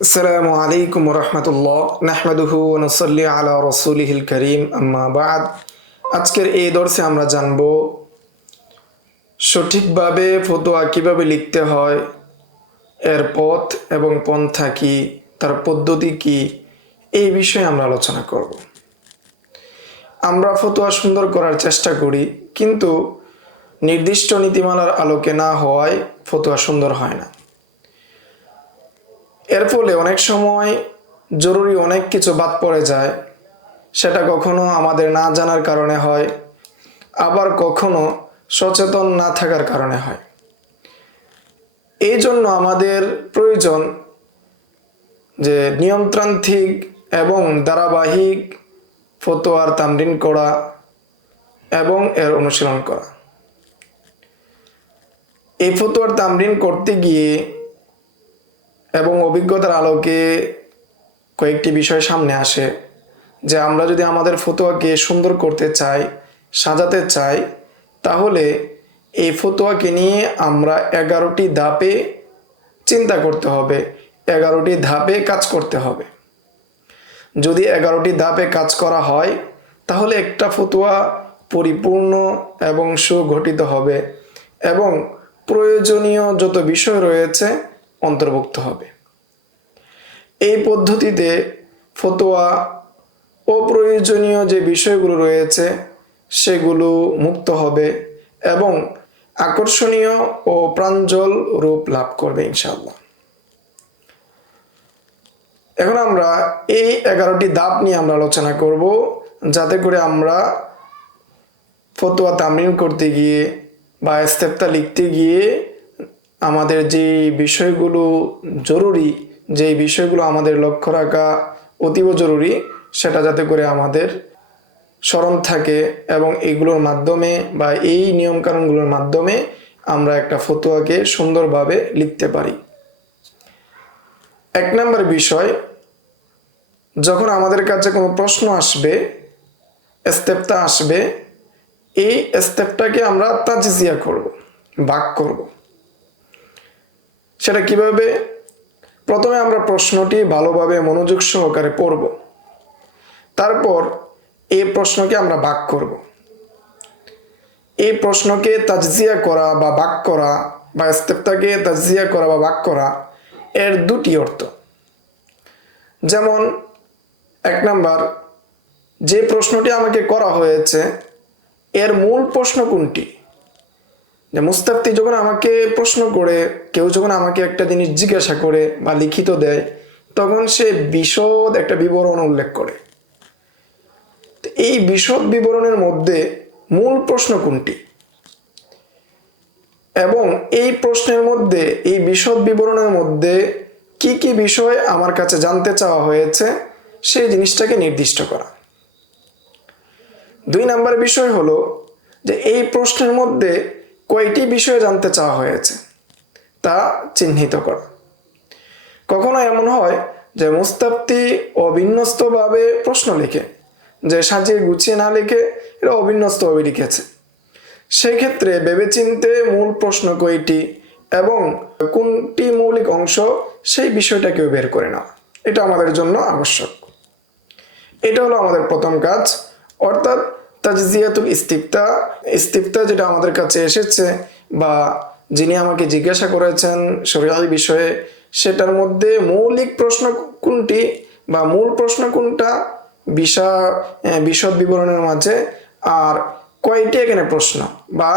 আসসালামু আলাইকুম রহমতুল্লাহ নাহমাদুহু ওয়া নুসাল্লি আলা রাসূলিহিল কারীম আম্মা বাদ। আজকের এই দর্শে আমরা জানব সঠিকভাবে ফতোয়া কিভাবে লিখতে হয়, এর পথ এবং পন্থা কি, তার পদ্ধতি কি, এই বিষয়ে আমরা আলোচনা করব। আমরা ফতোয়া সুন্দর করার চেষ্টা করি, কিন্তু নির্দিষ্ট নীতিমালার আলোকে না হওয়ায় ফতোয়া সুন্দর হয় না। এর ফলে অনেক সময় জরুরি অনেক কিছু বাদ পড়ে যায়, সেটা কখনো আমাদের না জানার কারণে হয়, আবার কখনো সচেতন না থাকার কারণে হয়। এই জন্য আমাদের প্রয়োজন যে নিয়মতান্ত্রিক এবং ধারাবাহিক ফতোয়ার তামরিন করা এবং এর অনুশীলন করা। এই ফতোয়ার তামরিন করতে গিয়ে এবং অভিজ্ঞতার আলোকে কয়েকটি বিষয় সামনে আসে যে আমরা যদি আমাদের ফতোয়াকে সুন্দর করতে চাই, সাজাতে চাই, তাহলে এই ফতোয়াকে নিয়ে আমরা 11টি ধাপে চিন্তা করতে হবে, 11টি ধাপে কাজ করতে হবে। যদি 11টি ধাপে কাজ করা হয় তাহলে একটা ফতোয়া পরিপূর্ণ এবং সুগঠিত হবে এবং প্রয়োজনীয় যত বিষয় রয়েছে অন্তর্ভুক্ত হবে। এই পদ্ধতিতে ফতোয়া অপ্রয়োজনীয় যে বিষয়গুলো রয়েছে সেগুলো মুক্ত হবে এবং আকর্ষণীয় ও প্রাঞ্জল রূপ লাভ করবে ইনশাআল্লাহ। এখন আমরা এই 11টি ধাপ নিয়ে আমরা আলোচনা করব, যাতে করে আমরা ফতোয়া তামরিন করতে গিয়ে বা ইস্তেফতা লিখতে গিয়ে আমাদের যে বিষয়গুলো জরুরি, যেই বিষয়গুলো আমাদের লক্ষ্য রাখা অতীব জরুরি, সেটা যাতে করে আমাদের স্মরণ থাকে এবং এইগুলোর মাধ্যমে বা এই নিয়মকানুনগুলোর মাধ্যমে আমরা একটা ফতোয়াকে সুন্দরভাবে লিখতে পারি। 1 নম্বর বিষয়, যখন আমাদের কাছে কোনো প্রশ্ন আসবে, ইস্তেফতা আসবে, এই ইস্তেফতাকে আমরা তাজজিয়া করব, ভাগ করব। সেটা কিভাবে? প্রথমে আমরা প্রশ্নটি ভালোভাবে মনোযোগ সহকারে পড়ব, তারপর এই প্রশ্নকে আমরা ভাগ করব। এই প্রশ্নকে তাজজিয়া করা বা ভাগ করা বা ইস্তেফতাকে তাজজিয়া করা বা ভাগ করা, এর দুটি অর্থ। যেমন 1 নাম্বার, যে প্রশ্নটি আমাকে করা হয়েছে এর মূল প্রশ্ন কোনটি। যে মুস্তাফতি যখন আমাকে প্রশ্ন করে, কেউ যখন আমাকে একটা জিনিস জিজ্ঞাসা করে বা লিখিত দেয়, তখন সে বিশদ একটা বিবরণ উল্লেখ করে। এই বিশদ বিবরণের মধ্যে মূল প্রশ্ন কোনটি এবং এই প্রশ্নের মধ্যে, এই বিশদ বিবরণের মধ্যে কি কি বিষয় আমার কাছে জানতে চাওয়া হয়েছে, সেই জিনিসটাকে নির্দিষ্ট করা। 2 নাম্বার বিষয় হলো যে এই প্রশ্নের মধ্যে কয়টি বিষয় জানতে চাওয়া হয়েছে তা চিহ্নিত করা। কখনো এমন হয় যে মুস্তাফতি অবিন্যস্তভাবে প্রশ্ন লিখে, যে সাজিয়ে গুছিয়ে না লিখে এটা অবিন্যস্তভাবে লিখেছে। সেক্ষেত্রে ভেবেচিন্তে মূল প্রশ্ন কয়টি এবং কোনটি মৌলিক অংশ, সেই বিষয়টাকেও বের করে নেওয়া, এটা আমাদের জন্য আবশ্যক। এটা হলো আমাদের প্রথম কাজ, অর্থাৎ তাজজিয়াতুল ইস্তিফতা। ইস্তিফতা যেটা আমাদের কাছে এসেছে বা যিনি আমাকে জিজ্ঞাসা করেছেন শরীয়ী বিষয়ে, সেটার মধ্যে মৌলিক প্রশ্ন কোনটি বা মূল প্রশ্ন কোনটা বিশদ বিবরণের মাঝে, আর কয়টি এখানে প্রশ্ন বা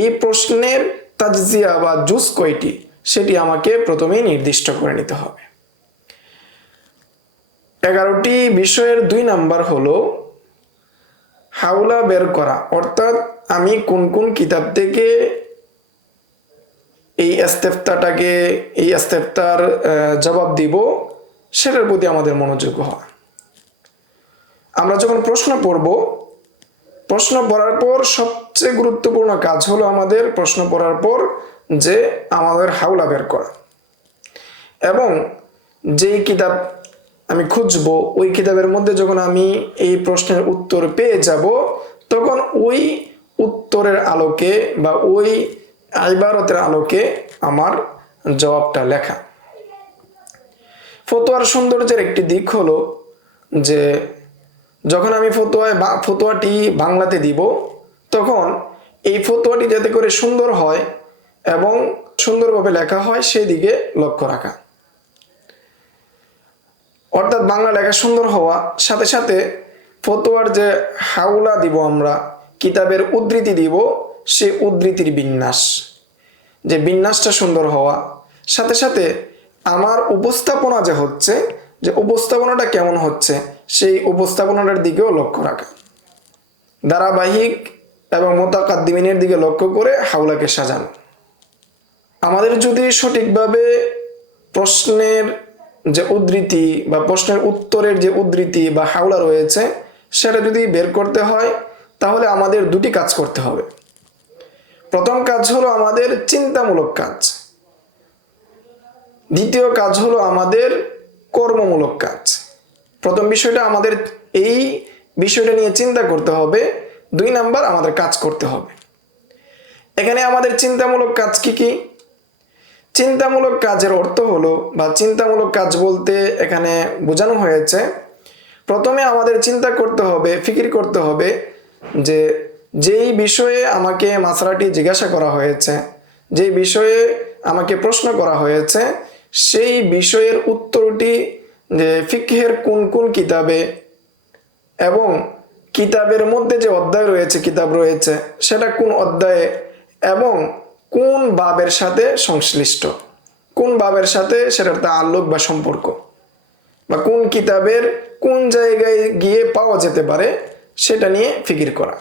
এই প্রশ্নের তাজজিয়া বা জুজ কয়টি, সেটি আমাকে প্রথমেই নির্দিষ্ট করে নিতে হবে। 11টি বিষয়ের 2 নাম্বার হলো হাওলা বের করা, অর্থাৎ আমি কোন কোন কিতাব থেকে এই ইস্তেফতার জবাব দিব, সেটার প্রতি আমাদের মনোযোগ হওয়া। আমরা যখন প্রশ্ন পড়ব, প্রশ্ন পড়ার পর সবচেয়ে গুরুত্বপূর্ণ কাজ হলো আমাদের প্রশ্ন পড়ার পর যে আমাদের হাওলা বের করা, এবং যেই কিতাব আমি খুঁজবো ওই কিতাবের মধ্যে যখন আমি এই প্রশ্নের উত্তর পেয়ে যাব, তখন ওই উত্তরের আলোকে বা ওই ইবারতের আলোকে আমার জবাবটা লেখা। ফতোয়ার সৌন্দর্যের একটি দিক হলো যে যখন আমি ফতোয়াটি বাংলাতে দিব তখন এই ফতোয়াটি যাতে করে সুন্দর হয় এবং সুন্দরভাবে লেখা হয় সেই দিকে লক্ষ্য রাখা। অর্থাৎ বাংলা লেখা সুন্দর হওয়া সাথে সাথে ফতোয়ার যে হাওলা দিব, আমরা কিতাবের উদ্ধৃতি দিব, সেই উদ্ধৃতির বিন্যাস, যে বিন্যাসটা সুন্দর হওয়া, সাথে সাথে আমার উপস্থাপনা যে হচ্ছে, যে উপস্থাপনাটা কেমন হচ্ছে সেই উপস্থাপনাটার দিকেও লক্ষ্য রাখা। ধারাবাহিক এবং মুতাকাদ্দিমিনের দিকে লক্ষ্য করে হাওলাকে সাজানো। আমাদের যদি সঠিকভাবে প্রশ্নের যে উদ্ধৃতি বা প্রশ্নের উত্তরের যে উদ্ধৃতি বা হাওলা রয়েছে সেটা যদি বের করতে হয় তাহলে আমাদের দুটি কাজ করতে হবে। প্রথম কাজ হলো আমাদের চিন্তামূলক কাজ, দ্বিতীয় কাজ হলো আমাদের কর্মমূলক কাজ। প্রথম বিষয়টা আমাদের এই বিষয়টা নিয়ে চিন্তা করতে হবে, 2 নাম্বার আমাদের কাজ করতে হবে। এখানে আমাদের চিন্তামূলক কাজ কি কি? চিন্তামূলক কাজের অর্থ হলো বা চিন্তামূলক কাজ বলতে এখানে বোঝানো হয়েছে, প্রথমে আমাদের চিন্তা করতে হবে, ফিকির করতে হবে যে যেই বিষয়ে আমাকে মাসআলাটি জিজ্ঞাসা করা হয়েছে, যেই বিষয়ে আমাকে প্রশ্ন করা হয়েছে সেই বিষয়ের উত্তরটি যে ফিকহের কোন কোন কিতাবে এবং কিতাবের মধ্যে যে অধ্যায় রয়েছে, কিতাব রয়েছে সেটা কোন অধ্যায়ে এবং কোন বাবের সাথে সংশ্লিষ্ট, কোন বাবের সাথে সেটার তাআল্লুক বা সম্পর্ক, বা কোন কিতাবের কোন জায়গায় গিয়ে পাওয়া যেতে পারে সেটা নিয়ে ফিকির করা।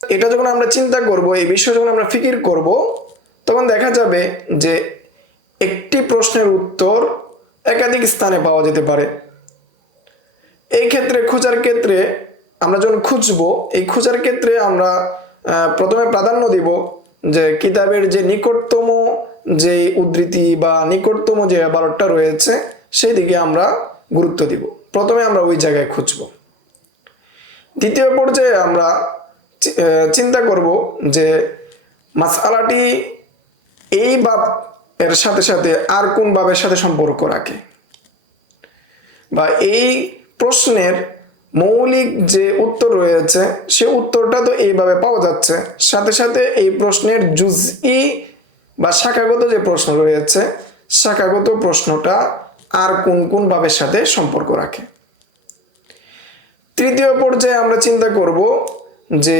এটা যখন আমরা চিন্তা করব, এই বিষয়ে যখন আমরা ফিকির করব তখন দেখা যাবে যে একটি প্রশ্নের উত্তর একাধিক স্থানে পাওয়া যেতে পারে। এই ক্ষেত্রে খোঁজার ক্ষেত্রে আমরা যখন খুঁজবো, এই খোঁজার ক্ষেত্রে আমরা প্রথমে প্রাধান্য দিব যে কিতাবের যে নিকটতম যে উদ্ধৃতি বা নিকটতম যে ইবারতটা রয়েছে সেই দিকে আমরা গুরুত্ব দিব। প্রথমে আমরা ওই জায়গায় খুঁজব। দ্বিতীয় পর্যায়ে আমরা চিন্তা করব যে মাসআলাটি এই বাব এর সাথে সাথে আর কোন বাবের সাথে সম্পর্ক রাখে, বা এই প্রশ্নের মৌলিক যে উত্তর রয়েছে সে উত্তরটা তো এইভাবে পাওয়া যাচ্ছে, সাথে সাথে এই প্রশ্নের জুজই বা শাখাগত যে প্রশ্ন রয়েছে শাখাগত প্রশ্নটা আর কোন কোন বাবের সাথে সম্পর্ক রাখে। তৃতীয় পর্যায়ে আমরা চিন্তা করব যে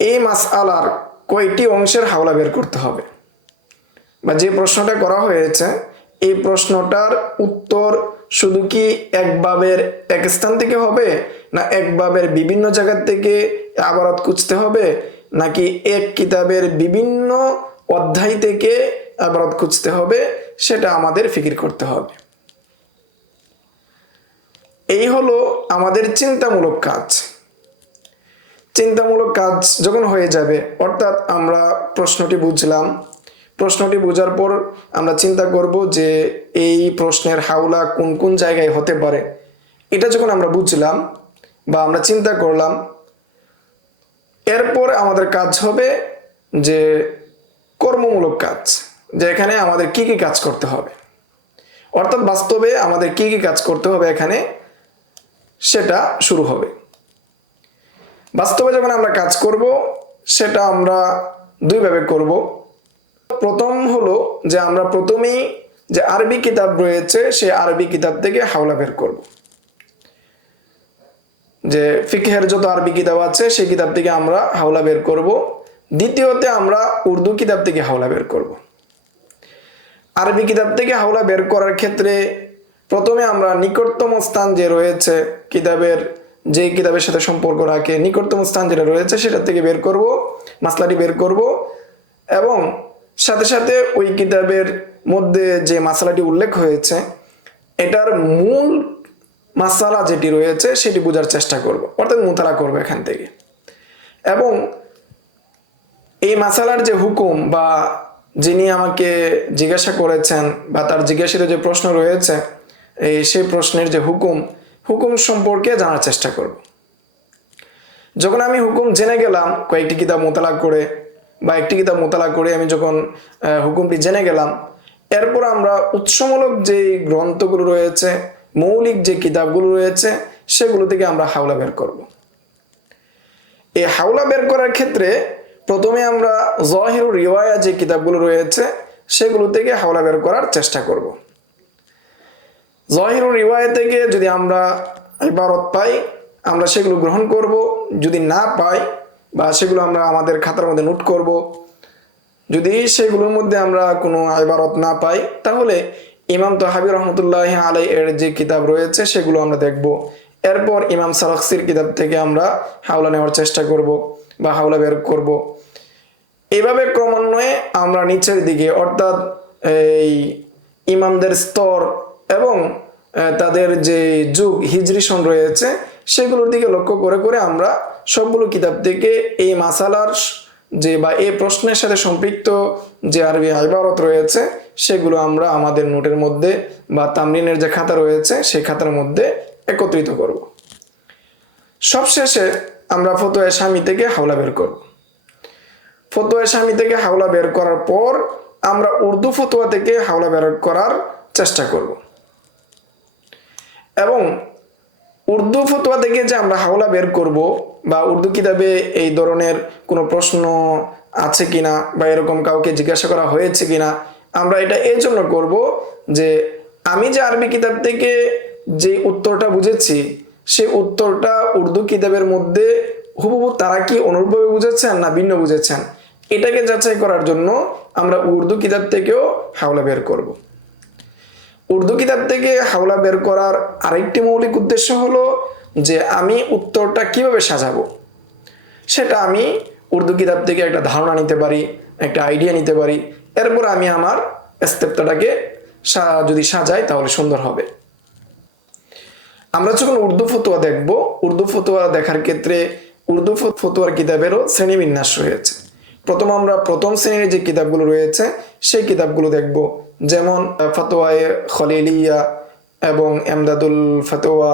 এই মাসআলার কয়টি অংশের হাওলা বের করতে হবে, বা যে প্রশ্নটা করা হয়েছে এই প্রশ্নটার উত্তর শুধু কি এক বাবের এক স্থান থেকে হবে, না এক বাবের বিভিন্ন জায়গা থেকে ইবারত খুঁজতে হবে, নাকি এক কিতাবের বিভিন্ন অধ্যায় থেকে ইবারত খুঁজতে হবে, সেটা আমাদের ফিকির করতে হবে। এই হলো আমাদের চিন্তামূলক কাজ। চিন্তামূলক কাজ যখন হয়ে যাবে, অর্থাৎ আমরা প্রশ্নটি বুঝলাম, প্রশ্নটি বোঝার পর আমরা চিন্তা করব যে এই প্রশ্নের হাওলা কোন কোন জায়গায় হতে পারে, এটা যখন আমরা বুঝলাম বা আমরা চিন্তা করলাম, এরপর আমাদের কাজ হবে যে কর্মমূলক কাজ, যে এখানে আমাদের কি কি কাজ করতে হবে, অর্থাৎ বাস্তবে আমাদের কি কি কাজ করতে হবে এখানে সেটা শুরু হবে। বাস্তবে যখন আমরা কাজ করব সেটা আমরা দুইভাবে করব। প্রথম হলো যে আমরা প্রথমেই যে আরবি কিতাব রয়েছে সেই আরবি কিতাব থেকে হাওলা বের করব, যে ফিকহের যত আরবি কিতাব আছে সেই কিতাব থেকে আমরা হাওলা বের করব। দ্বিতীয়তে আমরা উর্দু কিতাব থেকে হাওলা বের করব। আরবি কিতাব থেকে হাওলা বের করার ক্ষেত্রে প্রথমে আমরা নিকটতম স্থান যে রয়েছে কিতাবের, যে কিতাবের সাথে সম্পর্ক রাখে নিকটতম স্থান যেটা রয়েছে সেটা থেকে বের করব, মাসলাটি বের করব, এবং সাথে সাথে ওই কিতাবের মধ্যে যে মাসালাটি উল্লেখ হয়েছে এটার মূল মাসালা যেটি রয়েছে সেটি বোঝার চেষ্টা করব, অর্থাৎ মুতালা করব এখান থেকে। এবং এই মাসালার যে হুকুম বা যিনি আমাকে জিজ্ঞাসা করেছেন বা তার জিজ্ঞাসিত যে প্রশ্ন রয়েছে সেই প্রশ্নের যে হুকুম সম্পর্কে জানার চেষ্টা করব। যখন আমি হুকুম জেনে গেলাম কয়েকটি কিতাব মোতালা করে বা একটি কিতাব মোতালা করে আমি যখন হুকুমটি জেনে গেলাম, এরপর আমরা উৎসমূলক যে গ্রন্থগুলো রয়েছে, মৌলিক যে কিতাবগুলো রয়েছে, সেগুলো থেকে আমরা হাওলা বের করব। এই হাওলা বের করার ক্ষেত্রে প্রথমে আমরা যাহিরুর রিওয়ায়া যে কিতাবগুলো রয়েছে সেগুলো থেকে হাওলা বের করার চেষ্টা করব। যাহিরুর রিওয়ায়া থেকে যদি আমরা ইবারত পাই, আমরা সেগুলো গ্রহণ করব। যদি না পাই বা সেগুলো আমরা আমাদের খাতার মধ্যে নোট করব। যদি সেগুলোর মধ্যে আমরা কোনো ইবারত না পাই, তাহলে ইমাম তাহাবী রহমতুল্লাহি আলাইহি এর যে কিতাব রয়েছে সেগুলো আমরা দেখব। এরপর ইমাম সারাখসির কিতাব থেকে আমরা হাওলা নেওয়ার চেষ্টা করব বা হাওলা বের করব। এইভাবে ক্রমান্বয়ে আমরা নিচের দিকে, অর্থাৎ এই ইমামদের স্তর এবং তাদের যে যুগ হিজরি সন রয়েছে সেগুলোর দিকে লক্ষ্য করে করে আমরা সবগুলো কিতাব থেকে এই মাসালার যে বা এই প্রশ্নের সাথে সম্পৃক্ত যে আরবি ইবারত রয়েছে সেগুলো আমরা আমাদের নোটের মধ্যে বা তামরিনের যে খাতা রয়েছে সেই খাতার মধ্যে একত্রিত করব। সবশেষে আমরা ফতোয়া শামী থেকে হাওলা বের করব। ফতোয়া শামী থেকে হাওলা বের করার পর আমরা উর্দু ফতোয়া থেকে হাওলা বের করার চেষ্টা করব। এবং উর্দু ফতোয়া থেকে যে আমরা হাওলা বের করব বা উর্দু কিতাবে এই ধরনের কোনো প্রশ্ন আছে কিনা বা এরকম কাউকে জিজ্ঞাসা করা হয়েছে কিনা, আমরা এটা এই জন্য করব যে আমি যে আরবি কিতাব থেকে যে উত্তরটা বুঝেছি সেই উত্তরটা উর্দু কিতাবের মধ্যে হুবহু তারা কি অনুরূপভাবে বুঝেছেন না ভিন্ন বুঝেছেন, এটাকে যাচাই করার জন্য আমরা উর্দু কিতাব থেকেও হাওলা বের করব। উর্দু কিতাব থেকে হাওলা বের করার আরেকটি মৌলিক উদ্দেশ্য হলো যে আমি উত্তরটা কিভাবে সাজাবো সেটা আমি উর্দু কিতাব থেকে একটা ধারণা নিতে পারি, একটা আইডিয়া নিতে পারি। এরপর আমি আমার ইস্তেফতাটাকে যদি সাজাই তাহলে সুন্দর হবে। আমরা যখন উর্দু ফতোয়া দেখব, উর্দু ফতোয়া দেখার ক্ষেত্রে উর্দু ফতোয়ার কিতাবেরও শ্রেণীবিন্যাস রয়েছে। আমরা প্রথম শ্রেণীর যে কিতাবগুলো রয়েছে সেই কিতাবগুলো দেখব, যেমন ফতোয়ায়ে খলিলিয়া এবং ইমদাদুল ফতোয়া,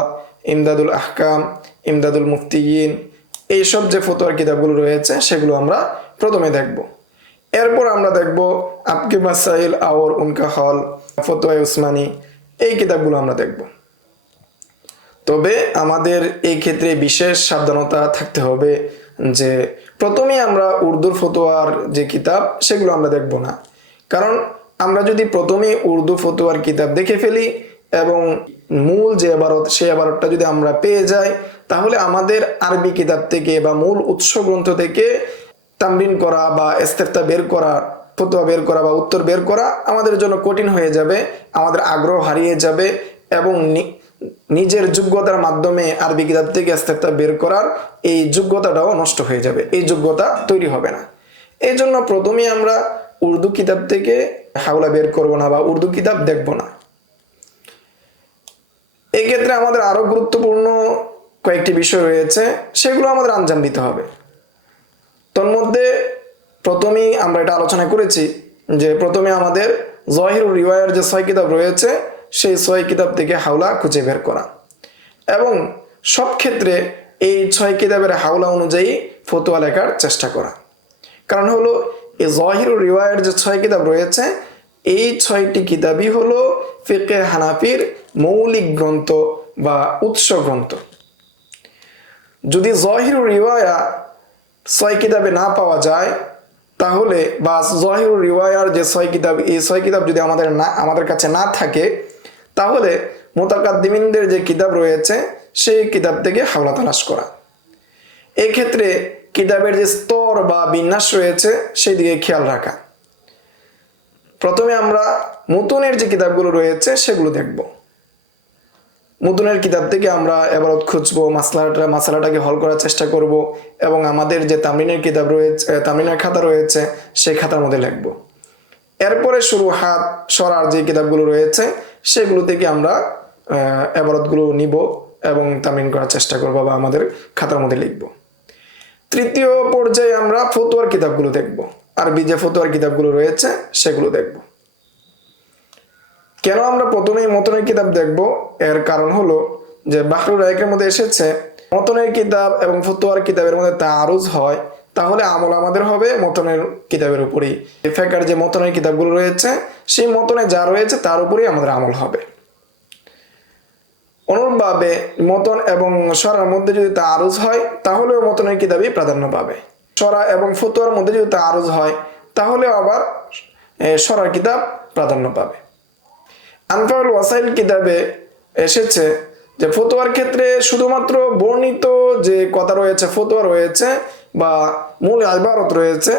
ইমদাদুল আহকাম, ইমদাদুল মুফতিয়িন, এইসব যে ফতোয়ার কিতাবগুলো রয়েছে সেগুলো আমরা প্রথমে দেখব। এরপর আমরা দেখব আপকে মাসাইল আর উনকা হল, ফতোয়ায়ে উসমানী, এই কিতাবগুলো আমরা দেখব। তবে আমাদের এই ক্ষেত্রে বিশেষ সাবধানতা থাকতে হবে যে প্রথমে আমরা উর্দুর ফতোয়ার যে কিতাব সেগুলো আমরা দেখব না। কারণ আমরা যদি প্রথমে উর্দু ফতোয়ার কিতাব দেখে ফেলি এবং মূল যে ইবারত সেই ইবারতটা যদি আমরা পেয়ে যাই, তাহলে আমাদের আরবি কিতাব থেকে বা মূল উৎস গ্রন্থ থেকে তামরিন করা বা ইস্তেফতা বের করা, ফতোয়া বের করা বা উত্তর বের করা আমাদের জন্য কঠিন হয়ে যাবে, আমাদের আগ্রহ হারিয়ে যাবে এবং নিজের যোগ্যতার মাধ্যমে আরবি কিতাব থেকে ইস্তেফতা বের করার এই যোগ্যতাটাও নষ্ট হয়ে যাবে, এই যোগ্যতা তৈরি হবে না। এই জন্য প্রথমে আমরা উর্দু কিতাব থেকে হাওলা বের করব না বা উর্দু কিতাব দেখব না। এই ক্ষেত্রে আমাদের আরো গুরুত্বপূর্ণ কয়েকটি বিষয় রয়েছে, সেগুলো আমাদের আঞ্জাম দিতে হবে। তোর মধ্যে প্রথমেই আমরা এটা আলোচনা করেছি যে প্রথমে আমাদের যাহিরুর রিওয়ায়ার যে 6 কিতাব রয়েছে সেই 6 কিতাব থেকে হাওলা খুঁজে বের করা এবং সব ক্ষেত্রে এই 6 কিতাবের হাওলা অনুযায়ী ফতোয়া লেখার চেষ্টা করা। কারণ হলো এই যাহিরুর রিওয়ায়ার যে 6 কিতাব রয়েছে এই 6টি কিতাবই হলো ফিকহে হানাফির মৌলিক গ্রন্থ বা উৎস গ্রন্থ। যদি যাহিরুর রিওয়ায়া 6 কিতাবে না পাওয়া যায়, তাহলে বা যাহিরুর রিওয়ায়ার যে 6 কিতাব এই 6 কিতাব যদি আমাদের কাছে না থাকে, তাহলে মুতাকাদ্দিমিনদের যে কিতাব রয়েছে সেই কিতাব থেকে হাওলা তালাশ করা। এই ক্ষেত্রে কিতাবের যে স্তর বা বিন্যাস রয়েছে সেই দিকে খেয়াল রাখা। প্রথমে আমরা মুতুনের যে কিতাবগুলো রয়েছে সেগুলো দেখব। মুতুনের কিতাব থেকে আমরা ইবারত খুঁজবো, মাসলাটাকে হল করার চেষ্টা করব এবং আমাদের যে তামরিনের কিতাব রয়েছে, তামরিনের খাতা রয়েছে সেই খাতার মধ্যে লিখব। এরপরে শুরুহাত সরার যে কিতাবগুলো রয়েছে সেগুলো থেকে আমরা ইবারতগুলো নিব এবং তামরিন করার চেষ্টা করব বা আমাদের খাতার মধ্যে লিখব। তৃতীয় পর্যায়ে আমরা ফতোয়ার কিতাবগুলো দেখব, আরবি যে ফতোয়ার কিতাবগুলো রয়েছে সেগুলো দেখব। কেন আমরা প্রথমেই মতনের কিতাব দেখব? এর কারণ হলো যে বাহরুর রায়কের মধ্যে এসেছে মতনের কিতাব এবং ফতোয়ার কিতাবের মধ্যে তাআরুজ হয়, তাহলে আমল আমাদের হবে মতনের কিতাবের উপরেই। ফেকার যে মতনের কিতাবগুলো রয়েছে সেই মতনে যা রয়েছে তার উপরেই আমাদের আমল হবে। অনুরূপভাবে মতন এবং সরার মধ্যে যদি তা আরজ হয় তাহলেও মতনের কিতাবই প্রাধান্য পাবে। সরা এবং ফতোয়ার মধ্যে যদি তা আরজ হয় তাহলে আবার সরার কিতাব প্রাধান্য পাবে। আনফাউল ওয়াসাইল কিতাবে এসেছে যে ফতোয়ার ক্ষেত্রে শুধুমাত্র বর্ণিত যে কথা রয়েছে, ফতোয়া রয়েছে বা মূল ইবারত রয়েছে,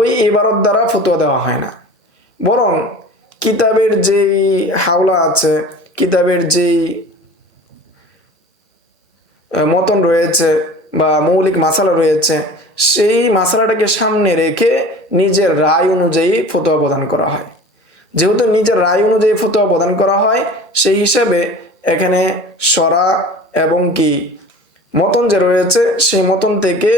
ওই ইবারত দ্বারা ফতোয়া দেওয়া হয় না, বরং কিতাবের যেই হাওলা আছে, কিতাবের যেই মতন রয়েছে বা মৌলিক মাসালা রয়েছে, সেই মাসালাটাকে সামনে রেখে নিজের রায় অনুযায়ী ফতোয়া প্রদান করা হয়। যেহেতু নিজের রায় অনুযায়ী ফতোয়া প্রদান করা হয়, সেই হিসাবে এখানে সরা এবং কি মতন যে রয়েছে সেই মতন থেকে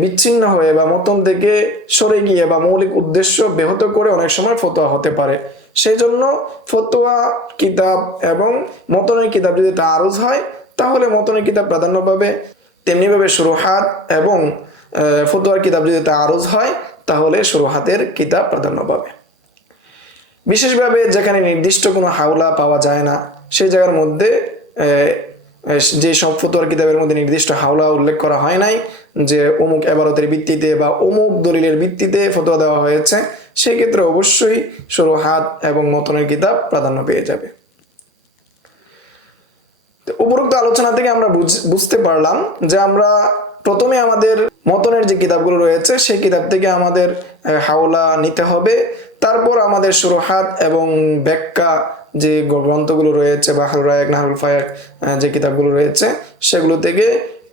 বিচ্ছিন্ন হয়ে বা মতন থেকে সরে গিয়ে বা মৌলিক উদ্দেশ্য ব্যাহত করে অনেক সময় ফতোয়া হতে পারে। সেই জন্য ফতোয়া কিতাব এবং মতনের কিতাব যদি তা আরজ হয় তাহলে মতনের কিতাব প্রাধান্য পাবে। তেমনিভাবে শুরুহাত এবং ফতোয়ার কিতাব যদি তা আরজ হয় তাহলে শুরুহাতের কিতাব প্রাধান্য পাবে। বিশেষভাবে যেখানে নির্দিষ্ট কোনো হাওলা পাওয়া যায় না সেই জায়গার মধ্যে যে সব ফতোয়ার কিতাবের মধ্যে নির্দিষ্ট হাওলা উল্লেখ করা হয় নাই যে অমুক ইবারতের ভিত্তিতে বা অমুক দলিলের ভিত্তিতে ফতোয়া দেওয়া হয়েছে, সেই ক্ষেত্রে অবশ্যই শুরুহাত এবং মতনের কিতাব প্রাধান্য পেয়ে যাবে। উপরোক্ত আলোচনা থেকে আমরা বুঝতে পারলাম যে আমরা প্রথমে আমাদের মতনের যে কিতাবগুলো রয়েছে সেই কিতাব থেকে আমাদের হাওলা নিতে হবে, তারপর আমাদের শুরুহাত এবং ব্যাখ্যা যে গ্রন্থগুলো রয়েছে বা বাহরুল রায়াক, নাহরুল ফায়াক যে কিতাবগুলো রয়েছে সেগুলো থেকে,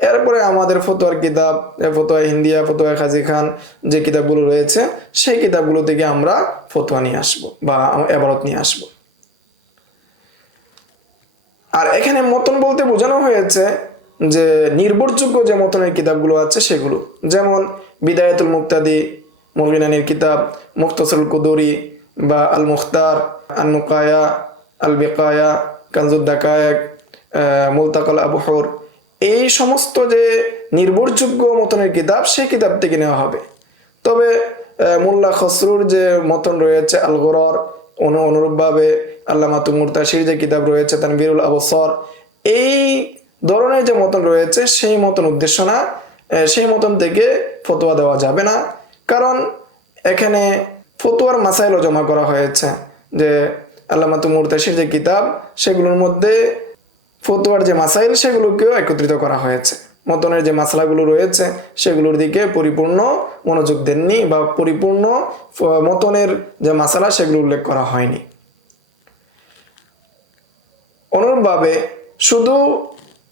এরপরে আমাদের ফতোয়ার কিতাব, ফতোয়া হিন্দিয়া, ফতোয়া খাজি খান যে কিতাবগুলো রয়েছে সেই কিতাবগুলো থেকে আমরা ফতোয়া নিয়ে আসবো বা ইবারত নিয়ে আসবো। আর এখানে মতন বলতে বোঝানো হয়েছে যে নির্ভরযোগ্য যে মতনের কিতাবগুলো আছে সেগুলো, যেমন বিদায়াতুল মুক্তাদি, মুলগিনানির কিতাব, মুখতাসরুল কুদুরি বা আল মুখতার, আন নুকায়া, আল বিকায়া, কানজুদ দাকায়েক, মুলতাকাল আবহর, এই সমস্ত যে নির্ভরযোগ্য মতনের কিতাব সেই কিতাব থেকে নেওয়া হবে। তবে মোল্লা খসরুর যে মতন রয়েছে আল গরর, অনুরূপভাবে আল্লামা মুরতাশির যে কিতাব রয়েছে তানবীরুল আবসর, এই ধরনের যে মতন রয়েছে সেই মতন উদ্দেশ্য না, সেই মতন থেকে ফতোয়া দেওয়া যাবে না। কারণ এখানে ফতোয়ার মাসাইলও জমা করা হয়েছে, যে আল্লামা মুরতাশির যে কিতাব সেগুলোর মধ্যে ফতোয়ার যে মাসাইল সেগুলোকেও একত্রিত করা হয়েছে। মতনের যে মাসলাগুলো রয়েছে সেগুলোর দিকে পরিপূর্ণ মনোযোগ দেননি বা পরিপূর্ণ মতনের যে মাসালা সেগুলো উল্লেখ করা হয়নি। অনুরূপভাবে শুধু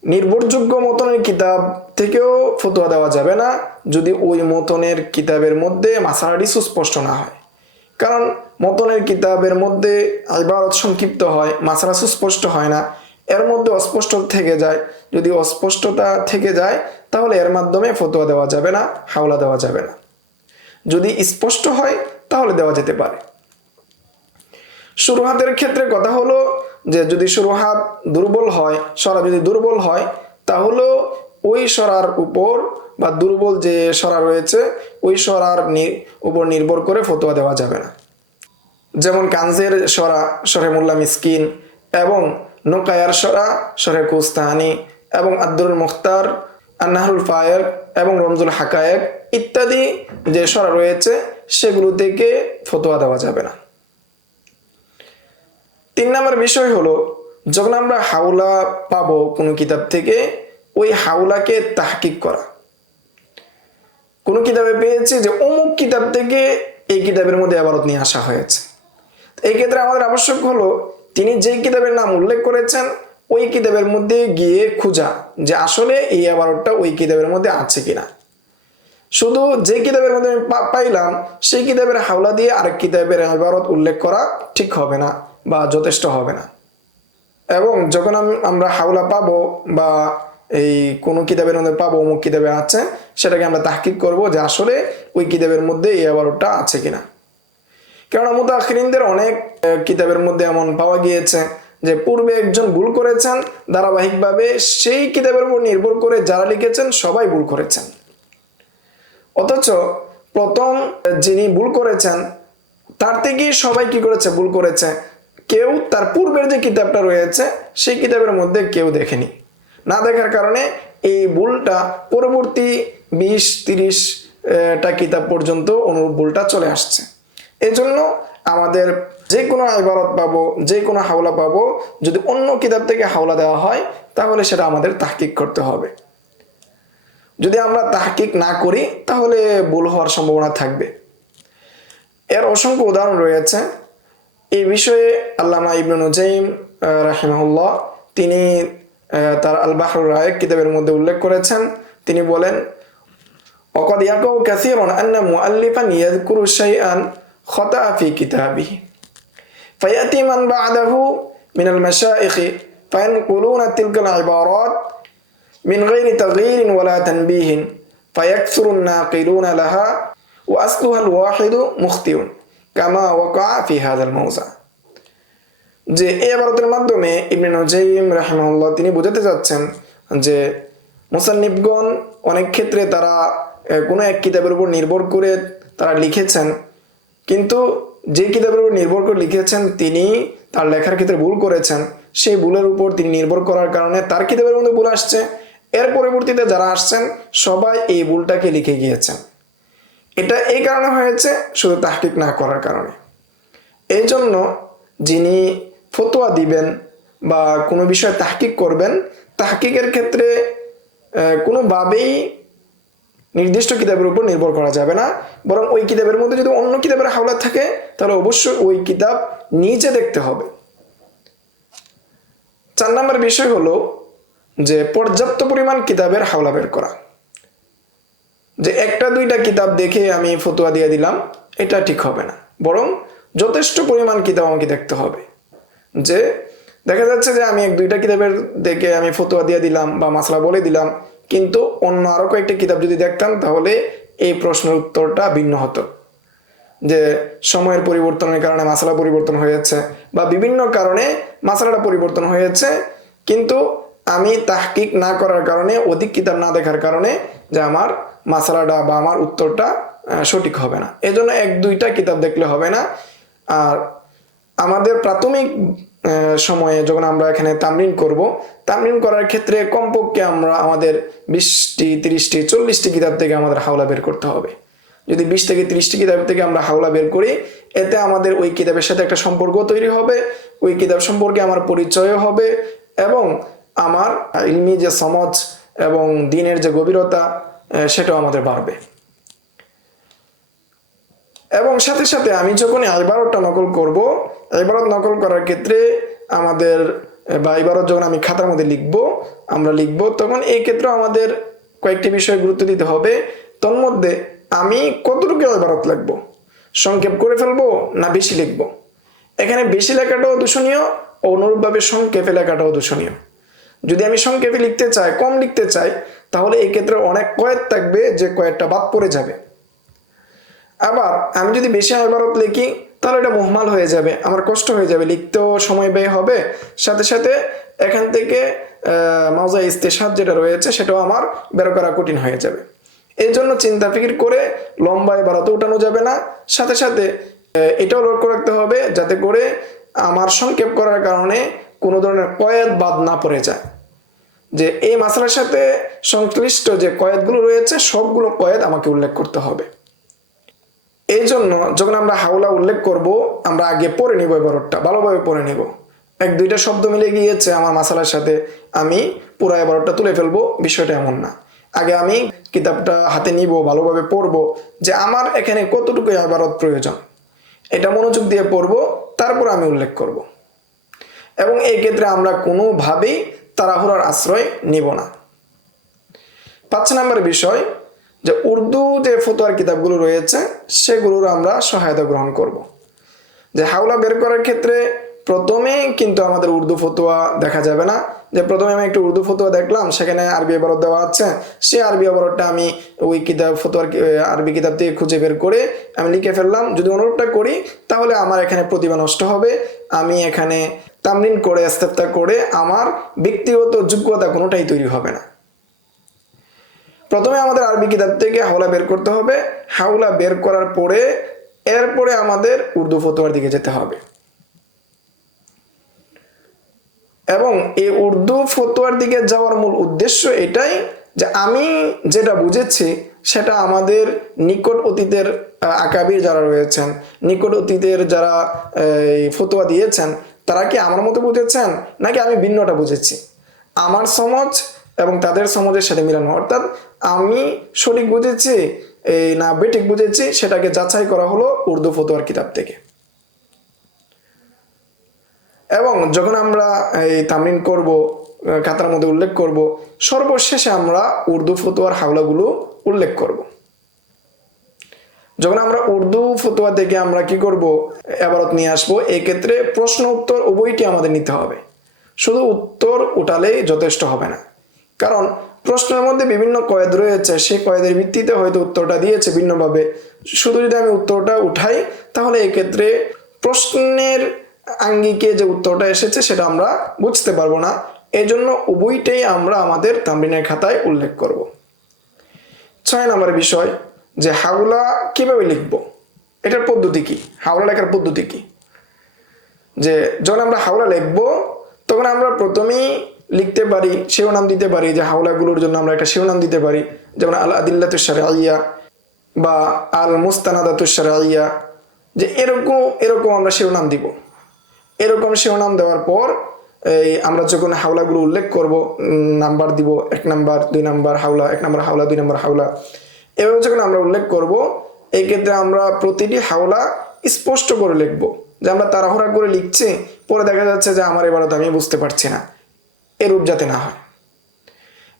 নির্ভরযোগ্য মতনের কিতাব থেকেও ফতোয়া দেওয়া যাবে না যদি ওই মতনের কিতাবের মধ্যে মাসালাটি সুস্পষ্ট না হয়। কারণ মতনের কিতাবের মধ্যে ইবারত সংক্ষিপ্ত হয়, মাসালা সুস্পষ্ট হয় না, এর মধ্যে অস্পষ্ট থেকে যায়। যদি অস্পষ্টতা থেকে যায় তাহলে এর মাধ্যমে ফতোয়া দেওয়া যাবে না, হাওলা দেওয়া যাবে না। যদি স্পষ্ট হয় তাহলে দেওয়া যেতে পারে। শুরুহাতের ক্ষেত্রে কথা হলো যে যদি শুরুহাত দুর্বল হয়, সরা যদি দুর্বল হয়, তাহলে ওই সরার উপর বা দুর্বল যে সরা রয়েছে ওই সরার উপর নির্ভর করে ফতোয়া দেওয়া যাবে না। যেমন কানজের সরা শরহে মোল্লা মিসকিন এবং নোকায়ার সরা শরহে কুস্তাহানি এবং আব্দুল মুখতার, নাহরুল ফায়াক এবং রমজুল হাকায়েক ইত্যাদি যে সরা রয়েছে সেগুলো থেকে ফতোয়া দেওয়া যাবে না। 3 নম্বর বিষয় হলো, যখন আমরা হাওলা পাবো কোনো কিতাব থেকে, ওই হাওলাকে তাহকিক করা। কোনো কিতাবে পেয়েছি যে অমুক কিতাব থেকে এই কিতাবের মধ্যে ইবারত নিয়ে আসা হয়েছে, এই ক্ষেত্রে আমাদের আবশ্যক হলো তিনি যেই কিতাবের নাম উল্লেখ করেছেন ওই কিতাবের মধ্যে গিয়ে খোঁজা যে আসলে এই ইবারতটা ওই কিতাবের মধ্যে আছে কিনা। শুধু যে কিতাবের মধ্যে আমি পাইলাম সেই কিতাবের হাওলা দিয়ে আরেক কিতাবের ইবারত উল্লেখ করা ঠিক হবে না বা যথেষ্ট হবে না। এবং যখন আমরা হাওলা পাবো বা এই কোনো কিতাবের মধ্যে পাবো অমুক কিতাবে আছে, সেটাকে আমরা তাহকিক করব যে আসলে ওই কিতাবের মধ্যে এই ইবারতটা আছে কিনা। কেননা মুতাআখিরিনদের অনেক কিতাবের মধ্যে এমন পাওয়া গিয়েছে যে পূর্বে একজন ভুল করেছেন, ধারাবাহিকভাবে সেই কিতাবের উপর নির্ভর করে যারা লিখেছেন সবাই ভুল করেছেন। অথচ প্রথম যিনি ভুল করেছেন তার থেকেই সবাই কি করেছে, ভুল করেছে। কেউ তার পূর্বের যে কিতাবটা রয়েছে সেই কিতাবের মধ্যে কেউ দেখেনি। না দেখার কারণে এই ভুলটা পরবর্তী 20-30টা কিতাব পর্যন্ত অনুরূপ ভুলটা চলে আসছে। এজন্য আমাদের যে কোনো ইবারত পাবো, যে কোনো হাওলা পাবো, যদি অন্য কিতাব থেকে হাওলা দেওয়া হয় তাহলে সেটা আমাদের তাহকিক করতে হবে। যদি আমরা তাহকিক না করি তাহলে ভুল হওয়ার সম্ভাবনা থাকবে। এর অসংখ্য উদাহরণ রয়েছে। এই বিষয়ে আল্লামা ইবনে নুজাইম রাহিমাহুল্লাহ তিনি তার আল বাহরুর রায়ক কিতাবের মধ্যে উল্লেখ করেছেন। তিনি বলেন, ওয়াকাদ ইয়াকাউ কাসীরান আন্না মুআল্লিফান ইয়াযকুরু শাইআন খাতাআ ফি কিতাবিহি ফায়াতি মান বা'দাহু মিনাল মাশায়েখি ফায়ানকুলুনা তিলকাল ইবারাত মিন গায়রি তাগয়িরিন ওয়ালা তানবিহিন ফায়াকসুরুন নাকিলুনা লাহা ওয়া আসলুহা আল ওয়াহিদু মুখতিউন কামা ওয়াকা ফি হাযাল মাওযা। যে এই ইবারতের মাধ্যমে ইবনে নুজাইম রাহিমাহুল্লাহ তিনি বোঝাতে যাচ্ছেন যে মুসান্নিফগণ অনেক ক্ষেত্রে তারা কোনো এক কিতাবের উপর নির্ভর করে তারা লিখেছেন, কিন্তু যে কিতাবের উপর নির্ভর করে লিখেছেন তিনি তার লেখার ক্ষেত্রে ভুল করেছেন। সেই ভুলের উপর তিনি নির্ভর করার কারণে তার কিতাবের মধ্যে ভুল আসছে। এর পরবর্তীতে যারা আসছেন সবাই এই ভুলটাকে লিখে গিয়েছেন। এটা এই কারণে হয়েছে, শুধু তাহকিক না করার কারণে। এই জন্য যিনি ফতোয়া দিবেন বা কোনো বিষয়ে তাহকিক করবেন, তাহকিকের ক্ষেত্রে কোনোভাবেই নির্দিষ্ট কিতাবের উপর নির্ভর করা যাবে না, বরং ওই কিতাবের মধ্যে যদি অন্য কিতাবের হাওলা থাকে তাহলে অবশ্যই ওই কিতাব নিচে দেখতে হবে। 4 নম্বর বিষয় হলো যে পর্যাপ্ত পরিমাণ কিতাবের হাওলা বের করা। যে 1-2টা কিতাব দেখে আমি ফতোয়া দিয়ে দিলাম, এটা ঠিক হবে না, বরং যথেষ্ট পরিমাণ কিতাব আমাকে দেখতে হবে। যে দেখা যাচ্ছে যে আমি 1-2টা কিতাবের দেখে আমি ফতোয়া দিয়ে দিলাম বা মাসলা বলে দিলাম, কিন্তু অন্য আরো কয়েকটা কিতাব যদি দেখতাম তাহলে এই প্রশ্নের উত্তরটা ভিন্ন হতো। যে সময়ের পরিবর্তনের কারণে মাসলা পরিবর্তন হয়েছে বা বিভিন্ন কারণে মাসলাটা পরিবর্তন হয়েছে, কিন্তু আমি তাহকিক না করার কারণে, অধিক কিতাব না দেখার কারণে যে আমার মাসলাটা বা আমার উত্তরটা সঠিক হবে না। এজন্য 1-2টা কিতাব দেখলে হবে না। আর আমাদের প্রাথমিক সময়ে যখন আমরা এখানে তামরিন করব, তামরিন করার ক্ষেত্রে কমপক্ষে আমরা আমাদের 20টি 30টি 40টি কিতাব থেকে আমাদের হাওলা বের করতে হবে। যদি 20 থেকে 30টি কিতাব থেকে আমরা হাওলা বের করি, এতে আমাদের ওই কিতাবের সাথে একটা সম্পর্ক তৈরি হবে, ওই কিতাব সম্পর্কে আমার পরিচয় হবে এবং আমার ইলমি যে সমাজ এবং দ্বীনের যে গভীরতা সেটাও আমাদের বাড়বে। এবং সাথে সাথে আমি যখন ইবারতটা নকল করব, ইবারত নকল করার ক্ষেত্রে আমাদের বা ইবারত যখন আমি খাতার মধ্যে আমরা লিখব, তখন এই ক্ষেত্রে আমাদের কয়েকটি বিষয় গুরুত্ব দিতে হবে। তোর মধ্যে আমি কতটুকু ইবারত লিখব, সংক্ষেপ করে ফেলবো না বেশি লিখব। এখানে বেশি লেখাটাও দূষণীয়, অনুরূপভাবে সংক্ষেপে লেখাটাও দূষণীয়। যদি আমি সংক্ষেপে লিখতে চাই, কম লিখতে চাই, তাহলে এই ক্ষেত্রে অনেক কয়েদ থাকবে যে কয়েকটা বাদ পড়ে যাবে। আবার আমি যদি বেশি ইবারত লিখি তাহলে এটা মুহমাল হয়ে যাবে, আমার কষ্ট হয়ে যাবে, লিখতেও সময় ব্যয় হবে, সাথে সাথে এখান থেকে মাওজা ইস্তেশাদ যেটা রয়েছে সেটাও আমার বের করা কঠিন হয়ে যাবে। এই জন্য চিন্তা ফিকির করে লম্বা ইবারত উঠানো যাবে না। সাথে সাথে এটাও লক্ষ্য রাখতে হবে যাতে করে আমার সংক্ষেপ করার কারণে কোনো ধরনের কয়েদ বাদ না পড়ে যায়। যে এই মাসলার সাথে সংশ্লিষ্ট যে কয়েদগুলো রয়েছে সবগুলো কয়েদ আমাকে উল্লেখ করতে হবে। এই জন্য যখন আমরা হাওলা উল্লেখ করব, আমরা আগে পড়ে নিব, ইবারতটা ভালোভাবে পড়ে নিব। 1-2টা শব্দ মিলে গিয়েছে আমার মাসালার সাথে, আমি পুরো ইবারতটা তুলে ফেলবো, বিষয়টা এমন না। আগে আমি কিতাবটা হাতে নিব, ভালোভাবে পড়বো যে আমার এখানে কতটুকু ইবারত প্রয়োজন, এটা মনোযোগ দিয়ে পড়বো, তারপর আমি উল্লেখ করব। এবং এই ক্ষেত্রে আমরা কোনোভাবেই তাড়াহুড়ার আশ্রয় নিব না। 5 নম্বর বিষয় যে উর্দু যে ফতোয়ার কিতাবগুলো রয়েছে সেগুলোর আমরা সহায়তা গ্রহণ করব। যে হাওলা বের করার ক্ষেত্রে প্রথমে কিন্তু আমাদের উর্দু ফতোয়া দেখা যাবে না। যে প্রথমে আমি একটু উর্দু ফতোয়া দেখলাম, সেখানে আরবি ইবারত দেওয়া আছে, সেই আরবি ইবারতটা আমি ওই কিতাব ফতোয়ার আরবি কিতাব থেকে খুঁজে বের করে আমি লিখে ফেললাম। যদি অনুরূপটা করি তাহলে আমার এখানে প্রতিভা নষ্ট হবে। আমি এখানে তামরিন করে ইস্তেফতা করে আমার ব্যক্তিগত যোগ্যতা কোনোটাই তৈরি হবে না। প্রথমে আমাদের আরবি কিতাব থেকে হাওলা বের করতে হবে, হাওলা বের করার পরে এরপরে আমাদের উর্দু ফতোয়ার দিকে যেতে হবে। এবং এই উর্দু ফতোয়ার দিকে যাওয়ার মূল উদ্দেশ্য এটাই যে আমি যেটা বুঝেছি সেটা আমাদের নিকট অতীতের আকাবির যারা রয়েছেন, নিকট অতীতের যারা ফতোয়া দিয়েছেন, তারা কি আমার মতো বুঝেছেন নাকি আমি ভিন্নটা বুঝেছি, আমার সমাজ এবং তাদের সমাজের সাথে মিলানো, অর্থাৎ আমি সঠিক বুঝেছি না বেঠিক বুঝেছি সেটাকে যাচাই করা হলো উর্দু ফতোয়ার কিতাব থেকে। এবং যখন আমরা এই তামরিন করব, খাতার মধ্যে উল্লেখ করব, সর্বশেষে আমরা উর্দু ফতোয়ার হাওলাগুলো উল্লেখ করব। যখন আমরা উর্দু ফতোয়া থেকে আমরা কি করব, ইবারত নিয়ে আসবো, এই ক্ষেত্রে প্রশ্ন উত্তর উভয়টি আমাদের নিতে হবে। শুধু উত্তর উঠালেই যথেষ্ট হবে না, কারণ প্রশ্নের মধ্যে বিভিন্ন কয়েদ রয়েছে, সেই কয়েদের ভিত্তিতে হয়তো উত্তরটা দিয়েছে ভিন্নভাবে। শুধু যদি আমি উত্তরটা উঠাই তাহলে এই ক্ষেত্রে প্রশ্নের আঙ্গিকে যে উত্তরটা এসেছে সেটা আমরা বুঝতে পারবো না। এই জন্য উভয়টাই আমরা আমাদের তামরিনের খাতায় উল্লেখ করব। 6 নম্বর বিষয় যে হাওলা কিভাবে লিখব, এটার পদ্ধতি কি, হাওলা লেখার পদ্ধতি কি। যে যখন আমরা হাওলা লিখবো তখন আমরা প্রথমেই লিখতে পারি, শিরোনাম দিতে পারি, যে হাওলাগুলোর জন্য আমরা একটা শিরোনাম দিতে পারি, যেমন আল আদিল্লাতুশ শারঈয়া বা আল মুস্তানাদাতুশ শারঈয়া, যে এরকম আমরা শিরোনাম দিব। এরকম শিরোনাম দেওয়ার পর আমরা যখন হাওলাগুলো উল্লেখ করব, নাম্বার দিব, 1 নাম্বার 2 নাম্বার হাওলা, 1 নাম্বার হাওলা 2 নাম্বার হাওলা, এভাবে যখন আমরা উল্লেখ করব, এই ক্ষেত্রে আমরা প্রতিটি হাওলা স্পষ্ট করে লিখব। যে আমরা তাড়াহুড়া করে লিখছি, পরে দেখা যাচ্ছে যে আমার এবারও আমি বুঝতে পারছি না, এরূপ যাতে না হয়।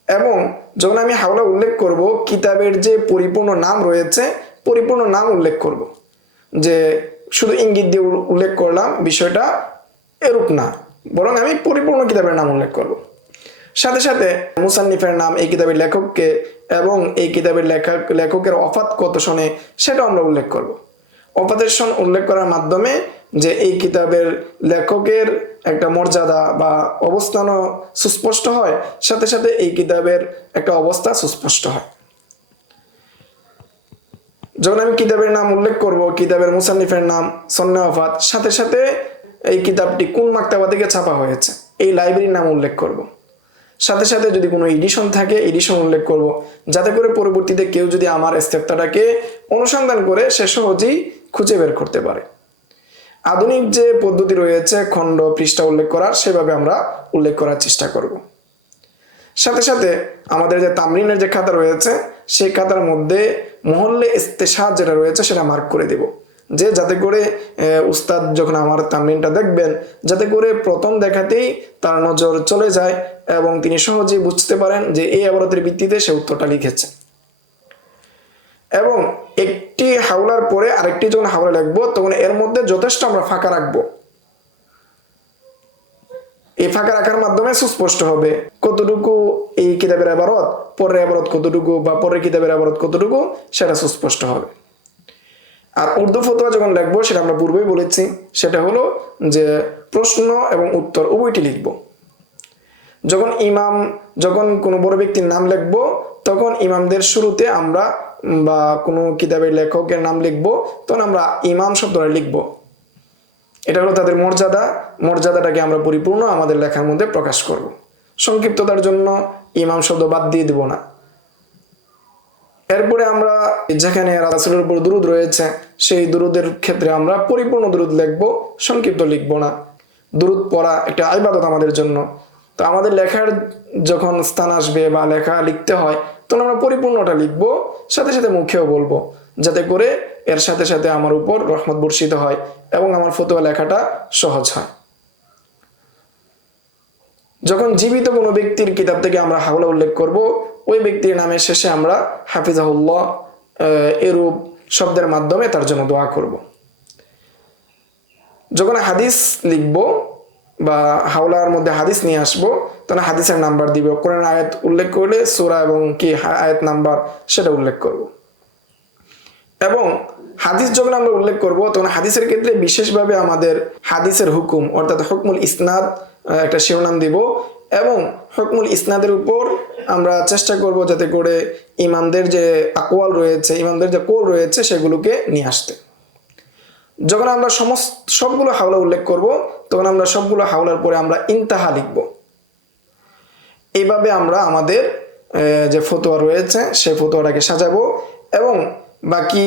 এবং যখন আমি হাওলা উল্লেখ করব, কিতাবের যে পরিপূর্ণ নাম রয়েছে পরিপূর্ণ নাম উল্লেখ করব। যে শুধু ইঙ্গিত দিয়ে উল্লেখ করলাম বিষয়টা এরূপ না, বরং আমি পরিপূর্ণ কিতাবের নাম উল্লেখ করব। সাথে সাথে মুসান্নিফের নাম, এই কিতাবের লেখককে এবং এই কিতাবের লেখকের ওফাত কত সনে সেটা আমরা উল্লেখ করব। ওফাতের সন উল্লেখ করার মাধ্যমে যে এই কিতাবের লেখকের একটা মর্যাদা বা অবস্থানও সুস্পষ্ট হয়, সাথে সাথে এই কিতাবের একটা অবস্থা সুস্পষ্ট হয়। যখন আমি কিতাবের নাম উল্লেখ করব, কিতাবের মুসান্নিফের নাম, সন্নে ওফাত, সাথে সাথে এই কিতাবটি কোন মাকতাবা থেকে ছাপা হয়েছে এই লাইব্রেরির নাম উল্লেখ করব। সাথে সাথে যদি কোনো এডিশন থাকে এডিশন উল্লেখ করব, যাতে করে পরবর্তীতে কেউ যদি আমার ইস্তেফতাটাকে অনুসন্ধান করে সে সহজেই খুঁজে বের করতে পারে। আধুনিক যে পদ্ধতি রয়েছে খণ্ড পৃষ্ঠা উল্লেখ করার, সেভাবে আমরা উল্লেখ করার চেষ্টা করব। সাথে সাথে আমাদের যে তামরিনের যে খাতা রয়েছে সেই খাতার মধ্যে মহল্লে ইস্তেশাদ যেটা রয়েছে সেটা মার্ক করে দেব, যে যাতে করে উস্তাদ যখন আমার তামরিনটা দেখবেন, যাতে করে প্রথম দেখাতেই তার নজর চলে যায় এবং তিনি সহজেই বুঝতে পারেন যে এই ইবারতের ভিত্তিতে সে উত্তরটা লিখেছে। এবং একটি হাওলার পরে আরেকটি যখন হাওলা লিখবো তখন এর মধ্যে যথেষ্ট আমরা ফাঁকা রাখবো। এই ফাঁকা রাখার মাধ্যমে সুস্পষ্ট হবে কতটুকু এই কিতাবের ইবারত, পরের ইবারত কতটুকু বা পরের কিতাবের ইবারত কতটুকু, সেটা সুস্পষ্ট হবে। আর উর্দু ফতোয়া যখন লিখবো সেটা আমরা পূর্বেই বলেছি, সেটা হলো যে প্রশ্ন এবং উত্তর উভয়টি লিখব। যখন কোনো বড় ব্যক্তির নাম লিখবো তখন ইমামদের শুরুতে আমরা বা কোনো কিতাবের লেখকের নাম লিখবো তখন আমরা ইমাম শব্দটা লিখবো। এটা হলো তাদের মর্যাদাটাকে আমরা পরিপূর্ণ আমাদের লেখার মধ্যে প্রকাশ করব। সংক্ষিপ্ততার জন্য ইমাম শব্দ বাদ দিয়ে দিব না। এরপরে আমরা যেখানে রাসূলের উপর দুরূদ রয়েছে সেই দুরূদের ক্ষেত্রে আমরা পরিপূর্ণ দুরূদ লিখবো, সংক্ষিপ্ত লিখবো না। দুরূদ পড়া একটা ইবাদত আমাদের জন্য, তো আমাদের লেখার যখন স্থান আসবে বা লেখা লিখতে হয় তখন আমরা পরিপূর্ণটা লিখবো, সাথে সাথে মুখেও বলবো, যাতে করে এর সাথে সাথে আমার উপর রহমত বর্ষিত হয় এবং আমার ফতোয়া লেখাটা সহজ হয়। যখন জীবিত কোনো ব্যক্তির কিতাব থেকে আমরা হাওলা উল্লেখ করব, ওই ব্যক্তির নামের শেষে আমরা হাফিজাহুল্লাহ এরূপ শব্দের মাধ্যমে তার জন্য দোয়া করব। যখন হাদিস লিখব বা হাওলার মধ্যে হাদিস নিয়ে আসবো তখন হাদিসের নাম্বার দিব, কোরআন আয়াত উল্লেখ করলে সূরা এবং কি আয়াত নাম্বার সেটা উল্লেখ করব। এবং হাদিস যখন আমরা উল্লেখ করব তখন হাদিসের ক্ষেত্রে বিশেষভাবে আমাদের হাদিসের হুকুম অর্থাৎ হুকমুল ইসনাদ একটা শিরোনাম দিব। এবং হুকমুল ইসনাদের উপর আমরা চেষ্টা করব যাতে করে ইমামদের যে আকওয়াল রয়েছে, ইমামদের যে কৌল রয়েছে সেগুলোকে নিয়ে আসতে। যখন আমরা সবগুলো হাওলা উল্লেখ করব তখন আমরা সবগুলো হাওলার পরে আমরা ইন্তাহা লিখব। এইভাবে আমরা আমাদের যে ফতোয়া রয়েছে সেই ফতোয়াটাকে সাজাবো এবং বাকি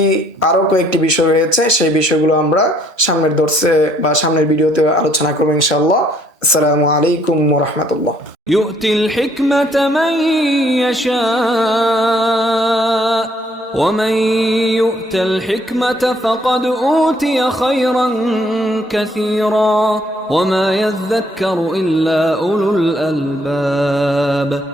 আরো কয়েকটি বিষয় রয়েছে সেই বিষয়গুলো আমরা সামনের দর্শে বা সামনের ভিডিওতে আলোচনা করব ইনশাআল্লাহ। আসসালামু আলাইকুম ওয়া রাহমাতুল্লাহ। يؤتي الحكمة من يشاء ومن يؤت الحكمة فقد أوتي خيرا كثيرا وما يذكر إلا أولو الألباب